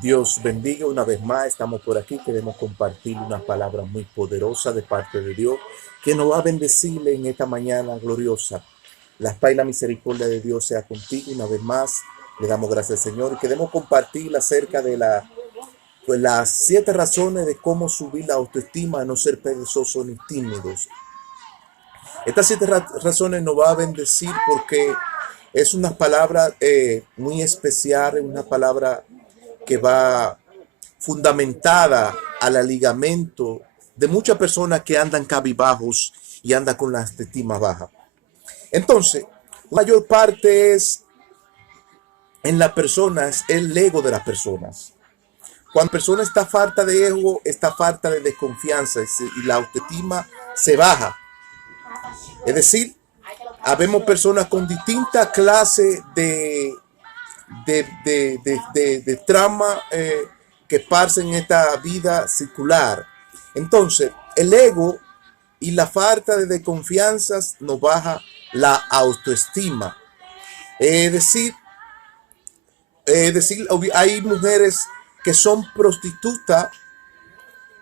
Dios bendiga una vez más. Estamos por aquí. Queremos compartir una palabra muy poderosa de parte de Dios que nos va a bendecir en esta mañana gloriosa. La paz y la misericordia de Dios sea contigo una vez más. Le damos gracias al Señor y queremos compartir acerca de las 7 razones de cómo subir la autoestima, no ser perezosos ni tímidos. Estas 7 razones nos va a bendecir porque es una palabra muy especial, una palabra que va fundamentada al aligamento de muchas personas que andan cabibajos y andan con la autoestima baja. Entonces, la mayor parte es en las personas, el ego de las personas. Cuando la persona está falta de ego, está falta de desconfianza y la autoestima se baja. Es decir, habemos personas con distintas clases de trama que pasan en esta vida circular. Entonces, el ego y la falta de confianza nos baja la autoestima. Es decir, hay mujeres que son prostitutas,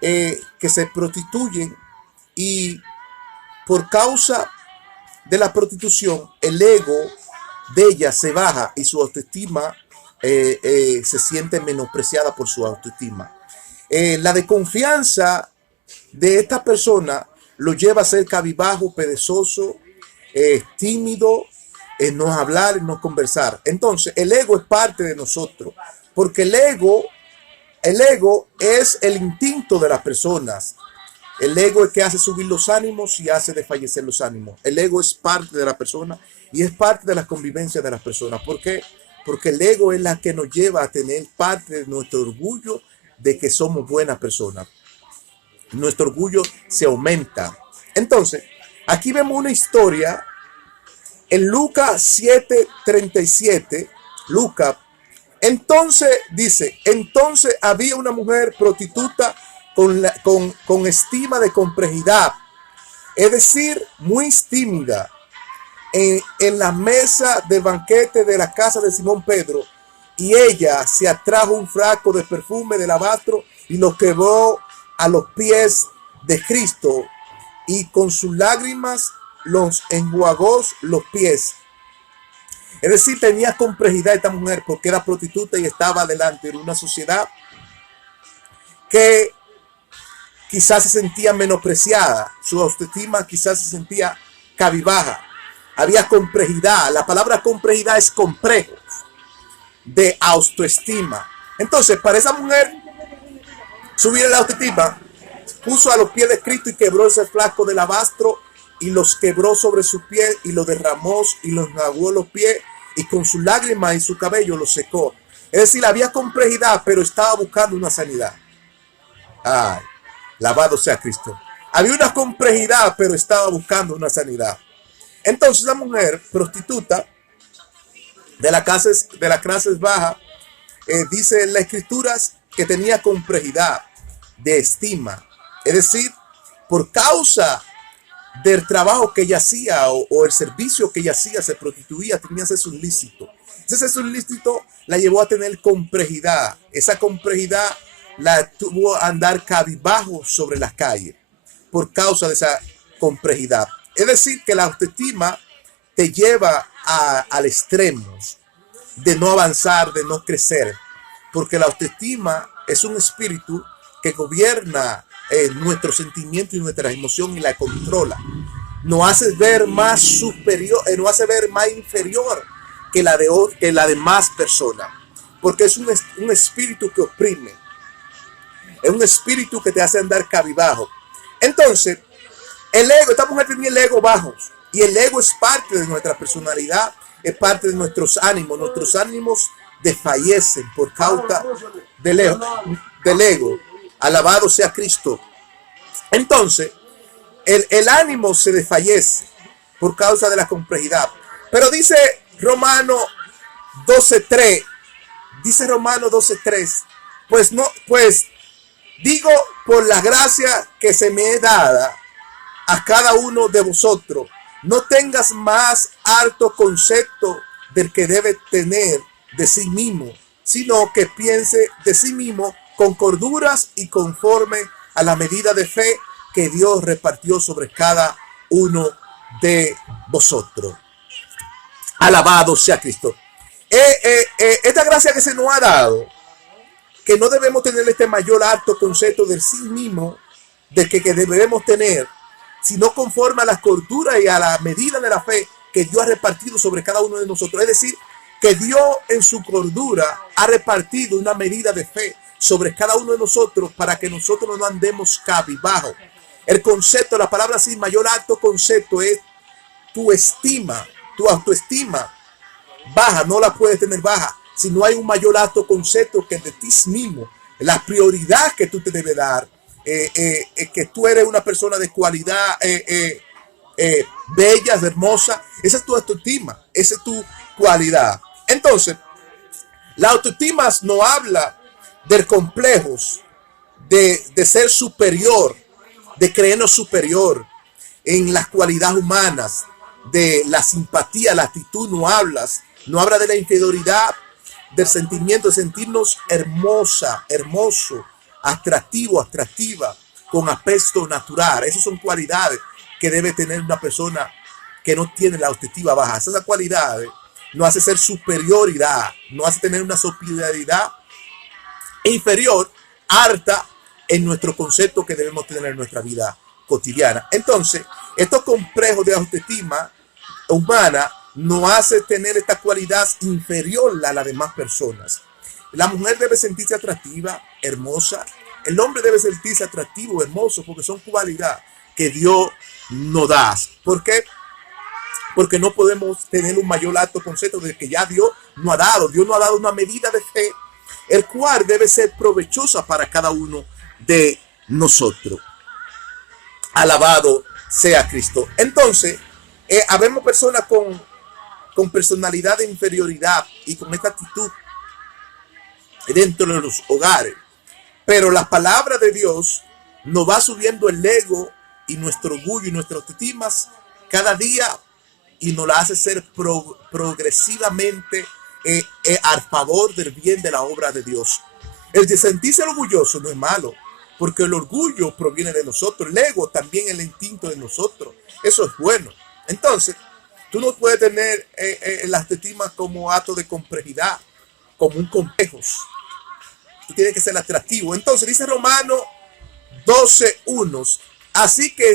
que se prostituyen y por causa de la prostitución, el ego de ella se baja y su autoestima se siente menospreciada por su autoestima. La desconfianza de esta persona lo lleva a ser cabibajo, perezoso, tímido, no hablar, no conversar. Entonces, el ego es parte de nosotros, porque el ego es el instinto de las personas. El ego es que hace subir los ánimos y hace desfallecer los ánimos. El ego es parte de la persona y es parte de la convivencia de las personas. ¿Por qué? Porque el ego es la que nos lleva a tener parte de nuestro orgullo de que somos buenas personas. Nuestro orgullo se aumenta. Entonces, aquí vemos una historia en Lucas 7:37. Lucas, entonces dice, entonces había una mujer prostituta con estima de complejidad, es decir, muy tímida, en la mesa del banquete de la casa de Simón Pedro, y ella se atrajo un frasco de perfume de alabastro y lo quebró a los pies de Cristo, y con sus lágrimas los enjuagó los pies. Es decir, tenía complejidad esta mujer porque era prostituta y estaba delante de una sociedad que quizás se sentía menospreciada, su autoestima quizás se sentía cabibaja, había complejidad. La palabra complejidad es complejo de autoestima. Entonces, para esa mujer subir la autoestima, puso a los pies de Cristo y quebró ese frasco de alabastro y los quebró sobre sus pies y los derramó y los enjuagó los pies y con sus lágrimas y su cabello los secó. Es decir, había complejidad, pero estaba buscando una sanidad. Ay, alabado sea Cristo. Había una complejidad, pero estaba buscando una sanidad. Entonces la mujer prostituta de las clases bajas, dice en las escrituras que tenía complejidad de estima. Es decir, por causa del trabajo que ella hacía o el servicio que ella hacía, se prostituía, tenía sexo ilícito. Ese sexo ilícito la llevó a tener complejidad. Esa complejidad la tuvo a andar cabibajo sobre las calles por causa de esa complejidad. Es decir, que la autoestima te lleva al extremo de no avanzar, de no crecer, porque la autoestima es un espíritu que gobierna nuestros sentimientos y nuestras emociones y la controla. Nos hace ver más superior, nos hace ver más inferior que la demás persona, porque es un espíritu que oprime, es un espíritu que te hace andar cabibajo. Entonces, el ego, esta mujer tenía el ego bajo, y el ego es parte de nuestra personalidad, es parte de nuestros ánimos desfallecen por causa del ego. Alabado sea Cristo. Entonces, el ánimo se desfallece por causa de la complejidad. Pero dice Romano 12:3, pues digo, por la gracia que se me es dada a cada uno de vosotros, no tengas más alto concepto del que debe tener de sí mismo, sino que piense de sí mismo con corduras y conforme a la medida de fe que Dios repartió sobre cada uno de vosotros. Alabado sea Cristo. Esta gracia que se nos ha dado, que no debemos tener este mayor alto concepto de sí mismo, de que debemos tener, sino conforme a las corduras y a la medida de la fe que Dios ha repartido sobre cada uno de nosotros. Es decir, que Dios en su cordura ha repartido una medida de fe sobre cada uno de nosotros para que nosotros no andemos cabizbajo. El concepto, la palabra así, mayor alto concepto es tu estima, tu autoestima baja, no la puedes tener baja si no hay un mayor alto concepto que de ti mismo, la prioridad que tú te debes dar, que tú eres una persona de cualidad, bella, hermosa. Esa es tu autoestima, esa es tu cualidad. Entonces, la autoestima no habla de complejos, de ser superior, de creernos superior en las cualidades humanas, de la simpatía, la actitud. No habla de la inferioridad, del sentimiento de sentirnos hermosa, hermoso, atractivo, atractiva, con aspecto natural. Esas son cualidades que debe tener una persona que no tiene la autoestima baja. Esas cualidades no hace ser superioridad, no hace tener una superioridad inferior, alta en nuestro concepto que debemos tener en nuestra vida cotidiana. Entonces, estos complejos de autoestima humana nos hace tener esta cualidad inferior a las demás personas. La mujer debe sentirse atractiva, hermosa. El hombre debe sentirse atractivo, hermoso, porque son cualidades que Dios nos da. ¿Por qué? Porque no podemos tener un mayor alto concepto de que ya Dios nos ha dado. Dios nos ha dado una medida de fe, el cual debe ser provechosa para cada uno de nosotros. Alabado sea Cristo. Entonces, habemos personas con personalidad de inferioridad y con esta actitud dentro de los hogares. Pero la palabra de Dios nos va subiendo el ego y nuestro orgullo y nuestras autoestimas cada día y nos la hace ser progresivamente a favor del bien de la obra de Dios. El de sentirse orgulloso no es malo, porque el orgullo proviene de nosotros, el ego también es el instinto de nosotros. Eso es bueno. Entonces, tú no puedes tener la autoestima como acto de complejidad, como un complejo. Tú tienes que ser atractivo. Entonces, dice Romanos 12:1. Así que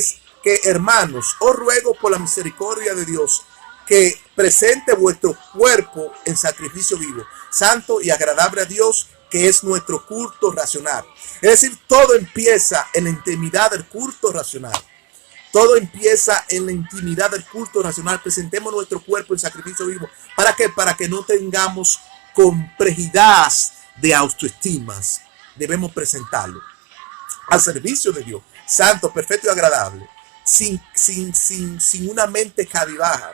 hermanos, os ruego por la misericordia de Dios que presente vuestro cuerpo en sacrificio vivo, santo y agradable a Dios, que es nuestro culto racional. Es decir, todo empieza en la intimidad del culto racional. Todo empieza en la intimidad del culto racional. Presentemos nuestro cuerpo en sacrificio vivo. ¿Para qué? Para que no tengamos complejidad de autoestimas. Debemos presentarlo al servicio de Dios, santo, perfecto y agradable, sin una mente cabizbaja.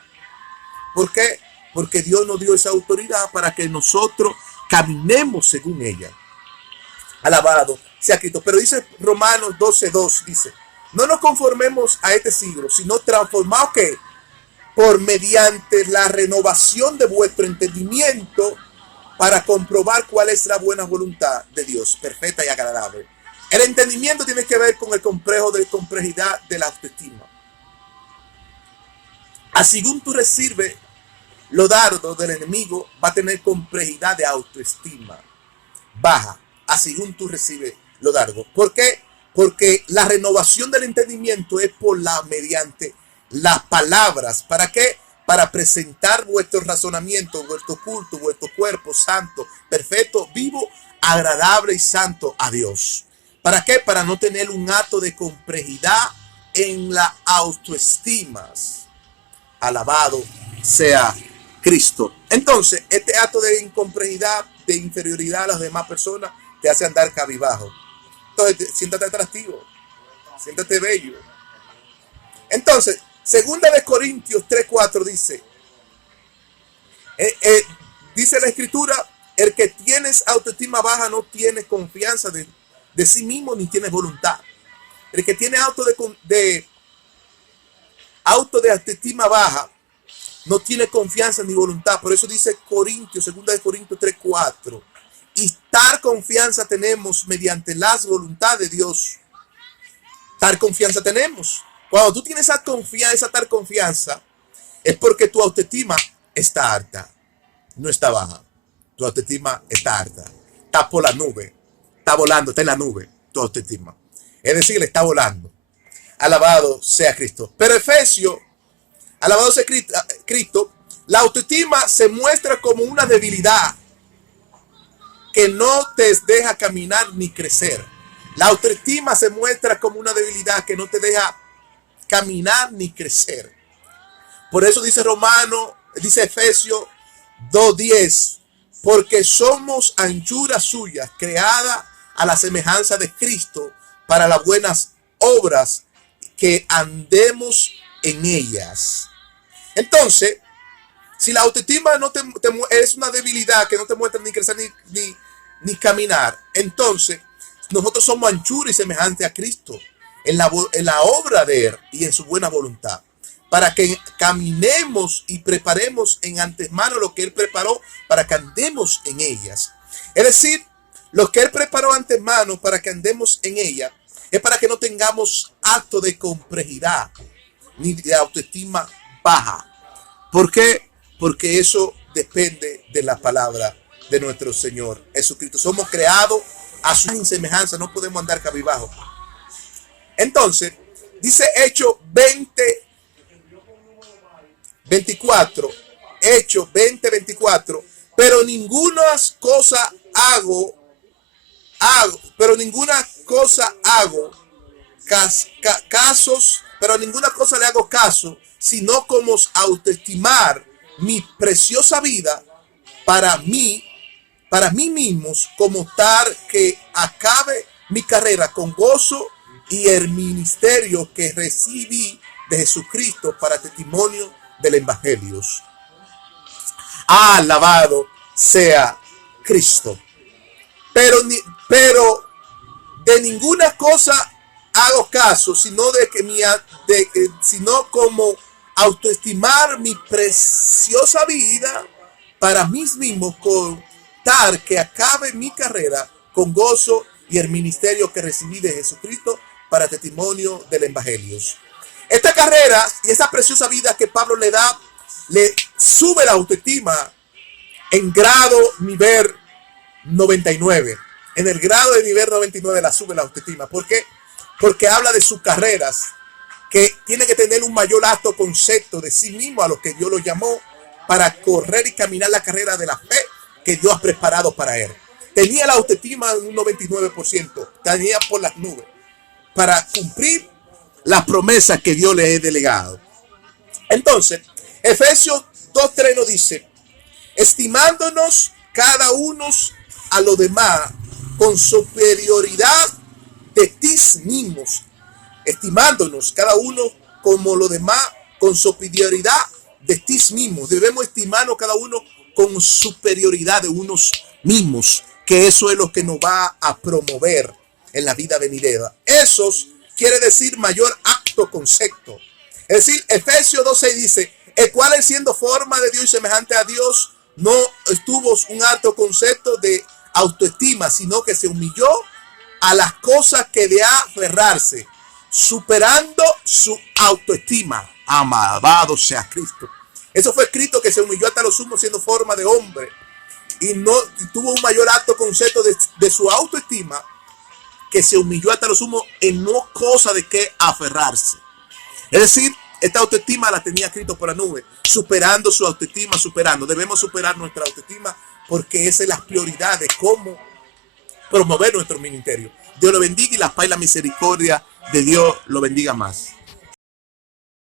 ¿Por qué? Porque Dios nos dio esa autoridad para que nosotros caminemos según ella. Alabado sea Cristo. Pero dice Romanos 12:2, dice, no nos conformemos a este siglo, sino transformados que por mediante la renovación de vuestro entendimiento para comprobar cuál es la buena voluntad de Dios, perfecta y agradable. El entendimiento tiene que ver con el complejo de complejidad de la autoestima. Así como tú recibes los dardos del enemigo, va a tener complejidad de autoestima baja. Así como tú recibes los dardos. ¿Por qué? Porque la renovación del entendimiento es mediante las palabras. ¿Para qué? Para presentar vuestro razonamiento, vuestro culto, vuestro cuerpo santo, perfecto, vivo, agradable y santo a Dios. ¿Para qué? Para no tener un acto de complejidad en la autoestima. Alabado sea Cristo. Entonces, este acto de incomplejidad, de inferioridad a las demás personas, te hace andar cabizbajo. Entonces, siéntate atractivo, siéntate bello. Entonces, segunda de Corintios 3:4 dice, dice la escritura, el que tiene autoestima baja no tiene confianza de sí mismo ni tiene voluntad. El que tiene auto de autoestima baja no tiene confianza ni voluntad. Por eso dice Corintios, segunda de Corintios 3:4, Y tal confianza tenemos mediante las voluntades de Dios. Tal confianza tenemos. Cuando tú tienes esa tal confianza, es porque tu autoestima está alta, no está baja. Tu autoestima está alta, está por la nube, está volando, está en la nube, tu autoestima. Es decir, está volando. Alabado sea Cristo. Pero Efesios, alabado sea Cristo, la autoestima se muestra como una debilidad que no te deja caminar ni crecer. La autoestima se muestra como una debilidad que no te deja caminar ni crecer. Por eso dice dice Efesios 2:10, porque somos anchura suya, creada a la semejanza de Cristo para las buenas obras que andemos en ellas. Entonces, si la autoestima no es una debilidad que no te muestra ni crecer ni caminar, entonces nosotros somos anchura y semejante a Cristo en la obra de Él y en su buena voluntad, para que caminemos y preparemos en antemano lo que Él preparó para que andemos en ellas. Es decir, lo que Él preparó antemano para que andemos en ellas es para que no tengamos acto de complejidad ni de autoestima baja. ¿Por qué? Porque eso depende de la palabra de nuestro Señor Jesucristo. Somos creados a su semejanza, no podemos andar cabizbajo. Entonces, dice Hechos 20:24, Hechos 20:24, pero ninguna cosa le hago caso, sino como autoestimar mi preciosa vida para mí mismos, como tal que acabe mi carrera con gozo y el ministerio que recibí de Jesucristo para testimonio del Evangelio. Alabado sea Cristo. Pero de ninguna cosa hago caso, sino sino como autoestimar mi preciosa vida para mí mismo, con tal que acabe mi carrera con gozo y el ministerio que recibí de Jesucristo para testimonio del Evangelio. Esta carrera y esa preciosa vida que Pablo le da, le sube la autoestima en grado nivel 99. En el grado de nivel 99 la sube la autoestima. ¿Por qué? Porque habla de sus carreras, que tiene que tener un mayor alto concepto de sí mismo, a lo que Dios lo llamó, para correr y caminar la carrera de la fe que Dios ha preparado para él. Tenía la autoestima en un 99%, tenía por las nubes, para cumplir las promesas que Dios le ha delegado. Entonces, Efesios 2:3 nos dice, estimándonos cada uno a los demás con superioridad de ti mismos, estimándonos cada uno como los demás con superioridad de ti mismos. Debemos estimarnos cada uno con superioridad de unos mismos, que eso es lo que nos va a promover en la vida venidera. Eso quiere decir mayor acto concepto. Es decir, Efesios 2:6 dice, el cual siendo forma de Dios y semejante a Dios, no estuvo un alto concepto de autoestima, sino que se humilló a las cosas que de aferrarse, superando su autoestima. Alabado sea Cristo. Eso fue Cristo, que se humilló hasta lo sumo siendo forma de hombre, y tuvo un mayor alto concepto de su autoestima, que se humilló hasta lo sumo en no cosa de que aferrarse. Es decir, esta autoestima la tenía Cristo por la nube, superando su autoestima, Debemos superar nuestra autoestima, porque esa es la prioridad de cómo promover nuestro ministerio. Dios lo bendiga y la paz y la misericordia de Dios lo bendiga más.